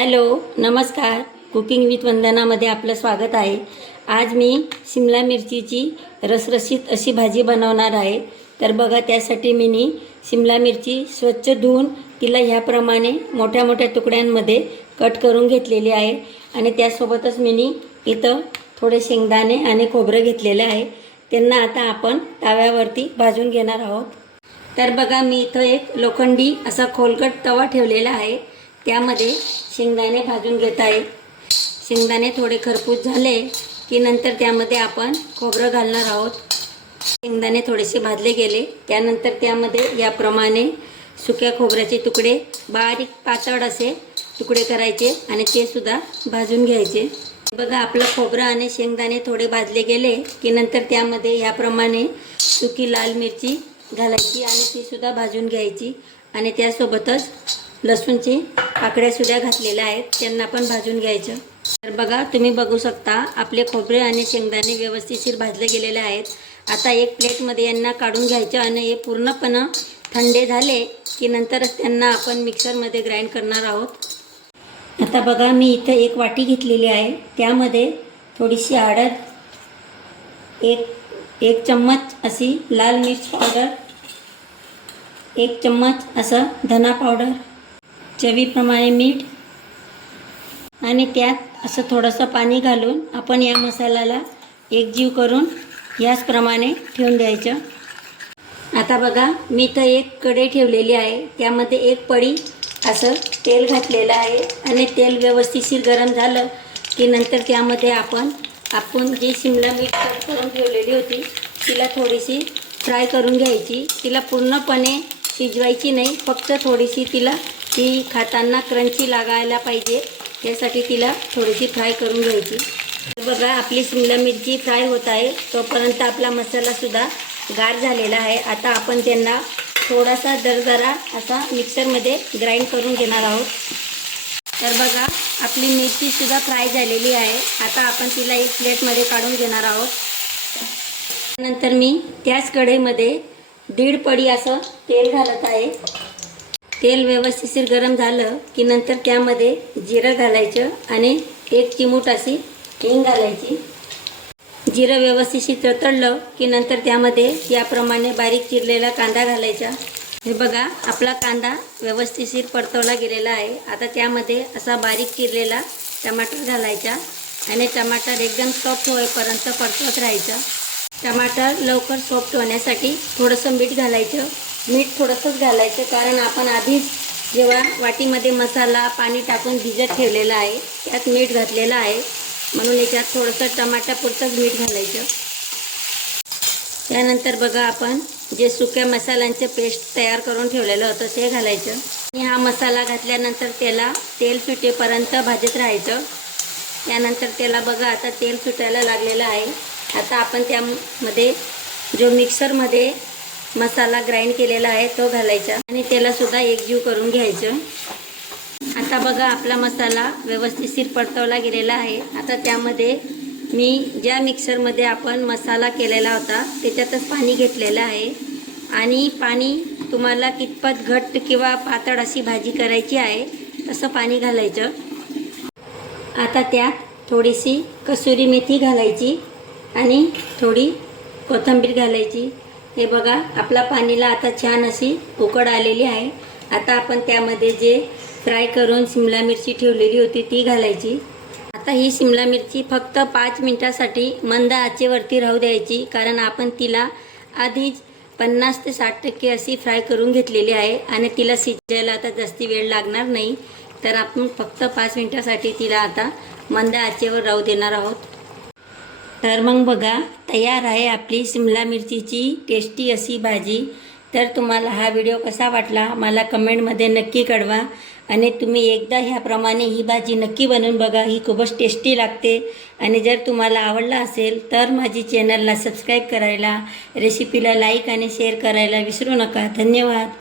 Hello नमस्कार. Cooking with वंदनामध्ये आपलं स्वागत आहे. आज मी शिमला मिरचीची रसरशीत अशी भाजी बनवणार आहे. तर बघा त्यासाठी मी शिमला मिरची स्वच्छ धुवून तिला ह्याप्रमाणे मोठ्या मोठ्या तुकड्यांमध्ये कट करून घेतलेली आहे. आणि त्यासोबतच मी इथं थोडे शेंगदाणे आणि खोबरं घेतलेलं आहे. त्यांना आता आपण ताव्यावरती भाजून घेणार आहोत. तर बघा मी इथं एक लोखंडी असा खोलकट तवा ठेवलेला आहे. त्यामध्ये शेंगदाणे भाजून घेत आहे. शेंगदाणे थोडे खरपूस झाले की नंतर त्यामध्ये आपण खोबरं घालणार आहोत. शेंगदाणे थोडेसे भाजले गेले. त्यानंतर त्यामध्ये याप्रमाणे सुक्या खोबऱ्याचे तुकडे बारीक पातळ असे तुकडे करायचे आणि ते सुद्धा भाजून घ्यायचे. बघा आपलं खोबरं आणि शेंगदाणे थोडे भाजले गेले की नंतर त्यामध्ये याप्रमाणे सुकी लाल मिरची घालायची आणि ती सुद्धा भाजून घ्यायची आणि त्यासोबतच लसूणची पाकड्या सुद्या घातलेल्या आहेत. त्यांना पण भाजून घ्यायचं. तर बघा तुम्ही बघू शकता आपले खोबरे आणि शेंगदाणे व्यवस्थितशीर भाजले गेलेले आहेत. आता एक प्लेटमध्ये यांना काढून घ्यायचं आणि हे पूर्णपणं थंडे झाले की नंतरच त्यांना आपण मिक्सरमध्ये ग्राइंड करणार आहोत. आता बघा मी इथं एक वाटी घेतलेली आहे. त्यामध्ये थोडीशी आडद एक एक चम्मच अशी लाल मिर्च पावडर एक चम्मच असं धना पावडर चवीप्रमाणे मीठ आणि त्यात असं थोडंसं पाणी घालून आपण या मसाल्याला एकजीव करून याचप्रमाणे ठेवून द्यायचं. आता बघा मी तर एक कढई ठेवलेली आहे. त्यामध्ये एक पडी असं तेल घातलेलं आहे आणि तेल व्यवस्थितशीर गरम झालं की नंतर त्यामध्ये आपण आपण जी शिमला मिरच कट करून ठेवलेली होती तिला थोडीशी फ्राय करून घ्यायची. तिला पूर्णपणे शिजवायची नाही फक्त थोडीशी तिला ती खाताना क्रंची लागायला पाहिजे. त्यासाठी तिला थोडीशी फ्राय करून घ्यायची. तर बघा आपली शिमला मिरची फ्राय होत आहे. तोपर्यंत आपला मसालासुद्धा गार झालेला आहे. आता आपण त्यांना थोडासा दरदरा असा मिक्सरमध्ये ग्राइंड करून घेणार आहोत. तर बघा आपली मिरचीसुद्धा फ्राय झालेली आहे. आता आपण तिला एक प्लेटमध्ये काढून घेणार आहोत. त्यानंतर मी त्याच कढईमध्ये दीड पडी असं तेल घालत आहे. तेल व्यवस्थितशीर गरम झालं की नंतर त्यामध्ये जिरं घालायचं आणि एक चिमूट अशी हिंग घालायची. जिरं व्यवस्थितशीर चतळलं की नंतर त्यामध्ये याप्रमाणे बारीक चिरलेला कांदा घालायचा. हे बघा आपला कांदा व्यवस्थितशीर परतवला गेलेला आहे. आता त्यामध्ये असा बारीक चिरलेला टमाटर घालायचा आणि टमाटर एकदम सॉफ्ट होईपर्यंत परतवत राहायचं. टमाटर लवकर सॉफ्ट होण्यासाठी थोडंसं मीठ घालायचं. मीठ थोडंसंच घालायचं कारण आपण आधीच जेव्हा वाटीमध्ये मसाला पाणी टाकून भिजत ठेवलेला आहे त्यात मीठ घातलेलं आहे म्हणून याच्यात थोडंसं टमाटापुरतंच मीठ घालायचं. त्यानंतर बघा आपण जे सुक्या मसाल्यांचे पेस्ट तयार करून ठेवलेलं होतं ते घालायचं. आणि हा मसाला घातल्यानंतर त्याला तेल सुटेपर्यंत भाजत राहायचं. त्यानंतर त्याला बघा आता तेल सुटायला लागलेलं आहे. आता आपण त्यामध्ये जो मिक्सरमध्ये मसाला ग्राइंड केलेला आहे तो घालायचा. आणि त्यालासुद्धा एकजीव करून घ्यायचं. आता बघा आपला मसाला व्यवस्थितशीर परतवला गेलेला आहे. आता त्यामध्ये मी ज्या मिक्सरमध्ये आपण मसाला केलेला होता त्याच्यातच पाणी घेतलेलं आहे. आणि पाणी तुम्हाला कितपत घट्ट किंवा पातळ अशी भाजी करायची आहे तसं पाणी घालायचं. आता त्यात थोडीशी कसुरी मेथी घालायची आणि थोडी कोथिंबीर घालायची. हे बघा आपला पाणीला आता छान अशी उकड आलेली आहे. आता आपण त्यामध्ये जे फ्राय करून शिमला मिरची ठेवलेली होती ती घालायची. आता ही शिमला मिरची फक्त पाच मिनटासाठी मंद आचेवरती राहू द्यायची कारण आपण तिला आधीच पन्नास ते साठ टक्के अशी फ्राय करून घेतलेली आहे आणि तिला शिजायला आता जास्ती वेळ लागणार नाही. तर आपण फक्त पाच मिनटासाठी तिला आता मंद आचेवर राहू देणार आहोत. तर मग बघा तयार आहे आपली शिमला मिरचीची टेस्टी अशी भाजी. तर तुम्हाला हा व्हिडिओ कसा वाटला मला कमेंटमध्ये नक्की कळवा. आणि तुम्ही एकदा ह्याप्रमाणे ही भाजी नक्की बनवून बघा ही खूपच टेस्टी लागते. आणि जर तुम्हाला आवडला असेल तर माझी चॅनलला सबस्क्राईब करायला रेसिपीला लाईक आणि शेअर करायला विसरू नका. धन्यवाद.